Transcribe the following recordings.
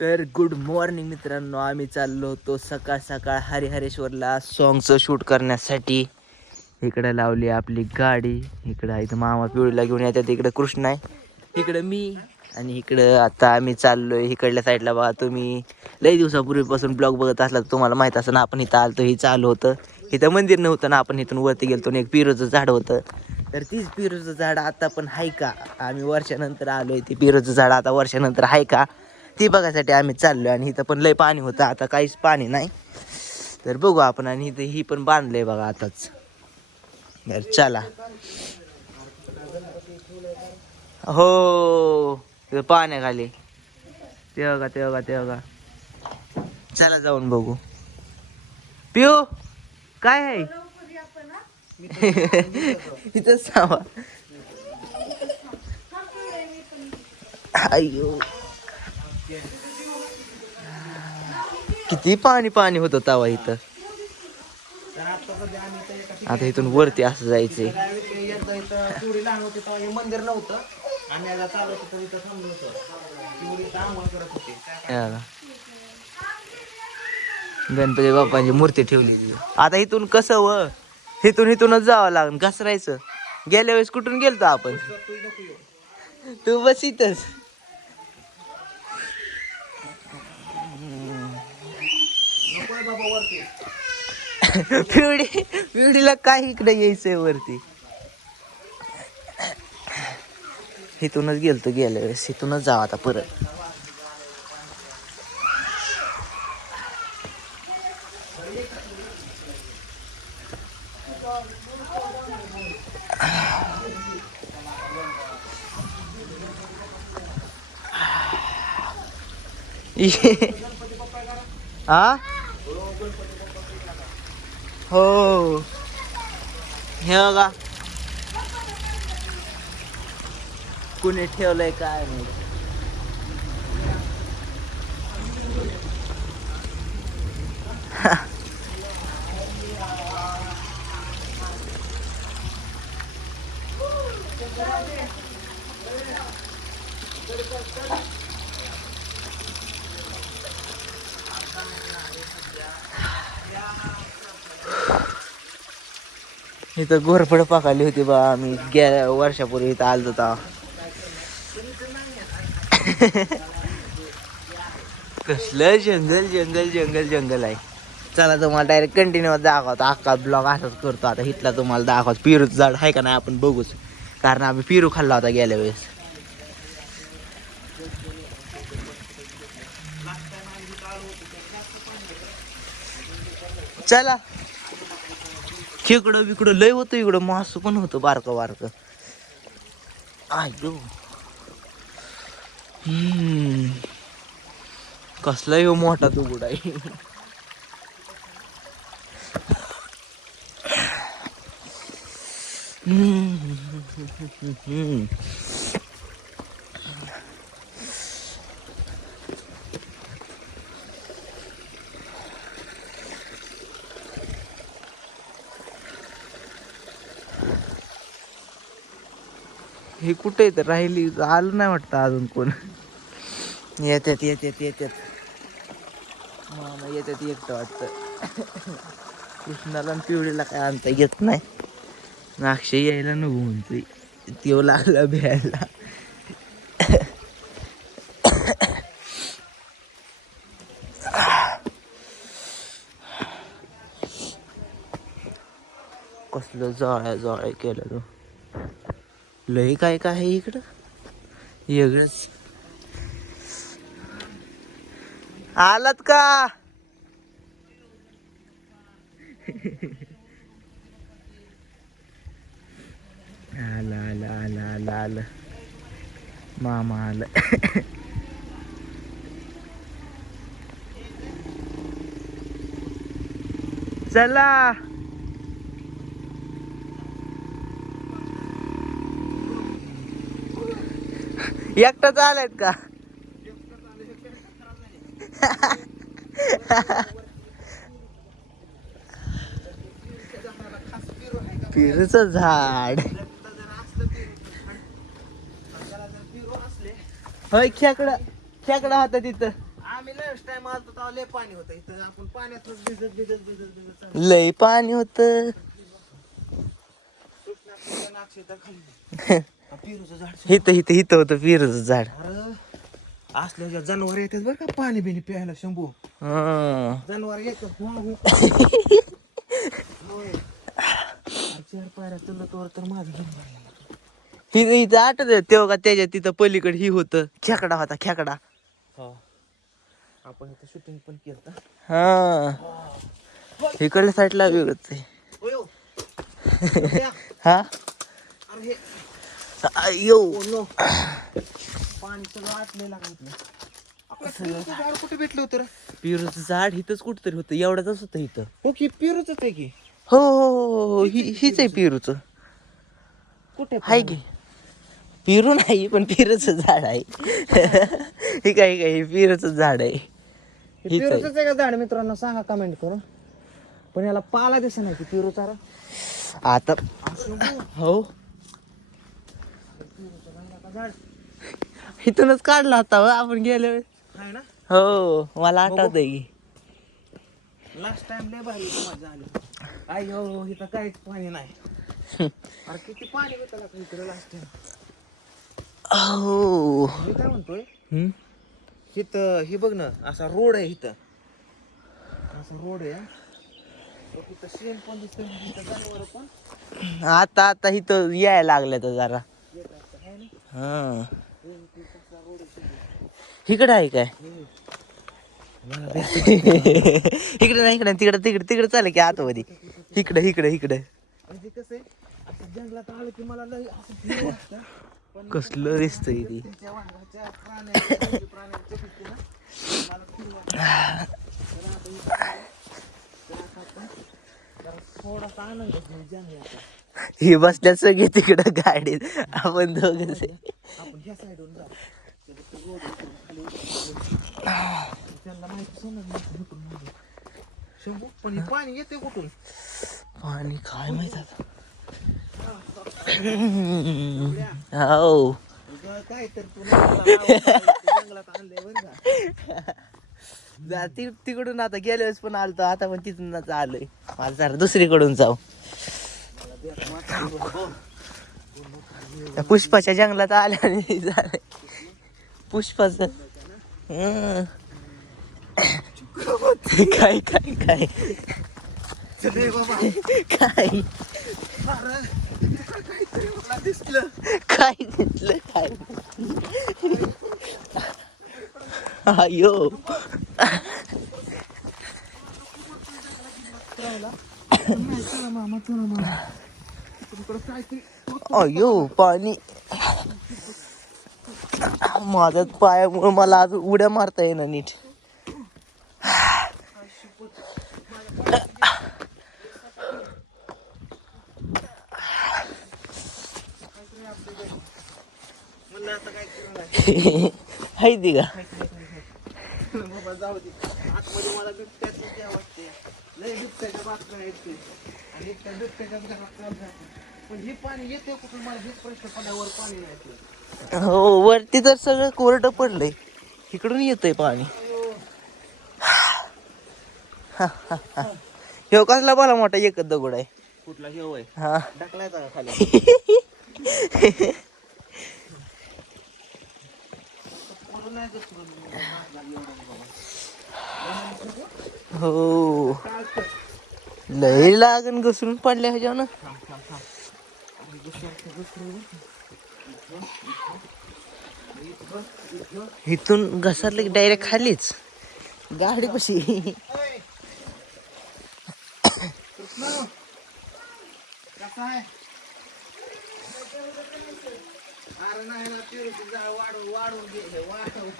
तर good morning मित्रांनो, आम्ही चाललो होतो सकाळ सकाळ हरिहरेश्वरला सॉंगचं शूट करण्यासाठी. इकडे लावली आपली गाडी. इकडं इथं मामा पिवळीला घेऊन येतात. इकडं कृष्ण आहे, इकडं मी, आणि इकडं आता आम्ही चाललोय इकडल्या साईडला. बघा तुम्ही लई दिवसापूर्वीपासून ब्लॉग बघत असला तर तुम्हाला माहित असं ना, आपण इथं आलतो, ही चालू होतं. इथं मंदिर नव्हतं ना, आपण इथून वरती गेलतो आणि एक पिरोचं झाड होतं. तर तीच पिरोचं झाड आता पण आहे का? आम्ही वर्षानंतर आलोय, ती पिरोचं झाड आता वर्षानंतर आहे का ती बघायसाठी आम्ही चाललोय. आणि इथं पण लय पाणी होतं, आता काहीच पाणी नाही. तर बघू आपण. आणि इथं ही पण बांधलंय बघा आताच. तर चला. हो पाण्याखाली ते बघा, ते बघा, ते बघा. चला जाऊन बघू. पिऊ काय आहे इथं सावा. अय्यो किती पाणी पाणी होतं तवा इथं. आता इथून वरती असं जायचंय. मंदिर नव्हतं. आम्ही याला चालत होतो, इथं थांबलो होतो. आंघोळ करत होते. गणपती बाप्पांची मूर्ती ठेवलेली. आता इथून कसं इथूनच जावं लागेल. घसरायचं. गेल्या वेळेस कुठून गेलतो आपण? तू बस इथंच. पिवडीला काय इकडे यायचंय वरती. इथूनच गेलतो गेल्या वेळेस. इथूनच जावं आता परत. आ हो हे बघा कुणी ठेवलंय काय नाही. इथं घोरपड पाकाली होती बा. आम्ही गेल्या वर्षापूर्वी इथं आलतो तेव्हा. कसलं जंगल जंगल जंगल जंगल आहे. चला तुम्हाला डायरेक्ट कंटिन्यू दाखवतो. अख्खा ब्लॉग असाच करतो आता. इथला तुम्हाला दाखवतो. पेरूचं झाड आहे का नाही आपण बघूच. कारण आम्ही पेरू खाल्ला होता गेल्या वेळेस. चला. खेकडं बिकडं लय होतं इकडं. मास पण होतं बारकं बारकं. आयो कसला ह्यो मोठा दगड आहे. हे कुठे तर राहिली. आलं नाही वाटतं अजून कोण. येतात येतात येतात. मामा येतात एकटं वाटतं. कृष्णाला आणि पिवळीला काय आणता येत नाही. अक्षय यायला नको म्हणतोय. त्यो लागला भ्यायला. कसलं जाळ्या जाळ्या केलं तो. लय काय काय आहे इकडं वेगळंच. आलात का? आलं आलं आलं आलं आलं. मामा आलं. चला. एकटाच आलायत का? पेरूचं झाड. होय खेकडं खेकडं होतं तिथं. आम्ही लास्ट टाइम आलतो तेव्हा लय पाणी होतं इथं. आपण पाण्यातच भिजत चाललो. लय पाणी होत. नाक्षेत्र खाली पेरूचं झाड. हिथं हिथं हिथं होतं पेरूचं झाड. अरे असल्या जनावर येतात बरं का पाणी बिनी प्यायला शंभू. हं. जनावर येतात होय. 4 पायऱ्या तुला तर माझं घेऊन राहिलं. हिथं हिथं आठवत तेव्हा का त्याच्या तिथं पलीकडे ही होतं खेकडा होता खेकडा. हो आपण इथं शूटिंग पण केलं. हा इकडल्या साईडला वेगळंच आहे. हा अरे हे अयो नो पाणी सगळं आटलेलं लागलं. आपलं झाड कुठे भेटलं होतं रे? पेरूचं झाड इथंच कुठतरी होतं एवढ्याच होतं इथं. हो की पेरूच आहे की. हो हो हो हो हीच आहे पेरूचं. कुठे हाय की पेरू नाही पण पेरूचं झाड आहे. हे काय पेरूचं झाड आहे. हीच आहे. पेरूच आहे का झाड? मित्रांनो सांगा कमेंट करून. पण याला पाला दिसत नाही की पेरूचा रा. आता हो झाड इथूनच काढला होता हो आपण गेल्या वेळेस. आहे ना. हो मला आठवतंय की. लास्ट टाइम लय भारी मजा आली. अयो इथं काहीच पाणी नाही. अरे किती पाणी होतं का इकडे लास्ट टाइम. हो मी काय म्हणतोय हम्म. इथं हे बघ ना असा रोड आहे इथं. असा रोड आहे. इथं शेण पण दिसतंय इथं जनावर पण आता आता इथं यायला लागलं तर जरा. आहे ना. हा कसा रोड आहे. इकडे आहे काय? इकडे नाही इकडे तिकडे तिकडे तिकडे चालेल की आतमध्ये. इकडे इकडे इकडे म्हणजे कसं आहे असं जंगलात आलं की मला लय असं भीती वाटतं. पण कसलं दिसतंय ती. त्या वाघाच्या प्राण्यांच्या भीतीनं मला फील वाटतं. तर आता इथं आलं, तर आता आपण जरा थोडासा आनंद घेऊ जंगलाचा. हे बसल्या सगळे तिकडं गाडीत आपण दोघंच आहे. आपण ह्या साईडून जाऊ. रोड खाली उतरतो. त्यांना माहिती समजलं कुठून म्हणजे. शंभू पण हे पाणी येते कुठून? पाणी काय माहित आता. हो काय तर तू जंगलात आणलंय बरं का. तिकडून आता गेल्या वेळेस पण आलतो आता पण तिथूनच आलोय. मला जरा दुसरीकडून जाऊ. त्या पुष्पाच्या जंगलात आल्याने झालंय. पुष्पाचं हं. काय काय काय चले बाबा. काय अरे, काहीतरी मला दिसलं. काय दिसलं काय अयो चला मामा चला मामा. तिकडं काहीतरी अयो पाणी माझ्या पायामुळे मला आज उड्या मारता येईना नीट. म्हणलं आता काय करणार. हाय ती का बाबा जाऊ दे. आतमध्ये मला बिबट्याच द्या वाटते. लय बिबट्याच्या बातम्या आहेत ते. आणि त्या बिबट्याच्याच घरात चालू आहे. पण हे पाणी येते कुठून मला हेच प्रश्न पडल्यावर पाणी नाही येते. हो वरती तर सगळं कोरडं पडलंय. इकडून येतंय पाणी. ह्यो कसला बोला मोठा एकच दगड आहे. कुठला हे होय हा ढकलायचा का खाली. पुढं नाही जात पुढं. हो चालतंय. लय लागन घसरून पडल्या ह्याच्यानं. थांब थांब थांब. अरे दुसरं इथून घसरलं की डायरेक्ट खालीच गाडी कशी. कृष्ण कसा आहे. अरे नाही ना पेरूचं झाड वाढून घे वाढून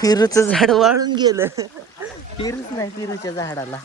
पेरूचं झाड वाळून गेलं. पेरूच नाही पेरूच्या झाडाला.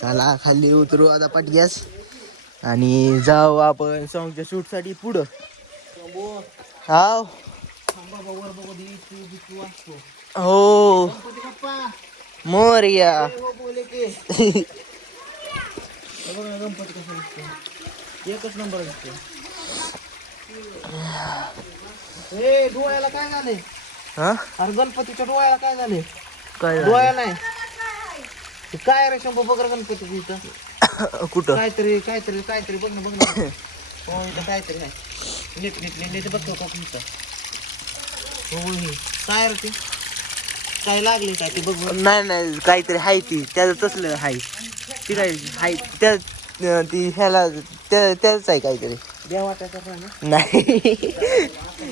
चला खाली उतरू आता पटग्यास आणि जाऊ आपण सॉंगच्या शूट साठी पुढं. हाव वर बघू दे तू वाचतो. हो गणपती बाप्पा मोरया. हो बोले की. बघ ना गणपती कसा दिसतो. एकच नंबर दिसतो. ए डोळ्याला काय झाले? हा अरे गणपतीच्या डोळ्याला काय झाले? काय झालं? डोळ्याला नाही ते काय रे शंभू बघ रे गणपती इथं कुठं काहीतरी काहीतरी काहीतरी बघ ना बघ ना हो इथं काहीतरी आहे नीट बघ का इथं हो हे काय रे ते काय लागले काय ते बघ बरं. नाही नाही काहीतरी हाय ती त्याचं तसलं हाय ती काय हाय त्या ती ह्याला त्याच आहे काहीतरी देवाट्याचा प्राणी नाही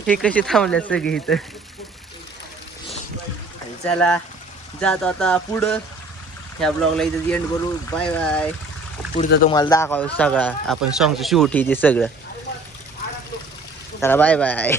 हे कशी थांबल्या सगळे इथं आणि चला जातो आता पुढं ह्या ब्लॉगला इथं एंड करू बाय बाय पुढचं तुम्हाला दाखवावं सगळं आपण सॉंगचं शूट हे ते सगळं चला बाय बाय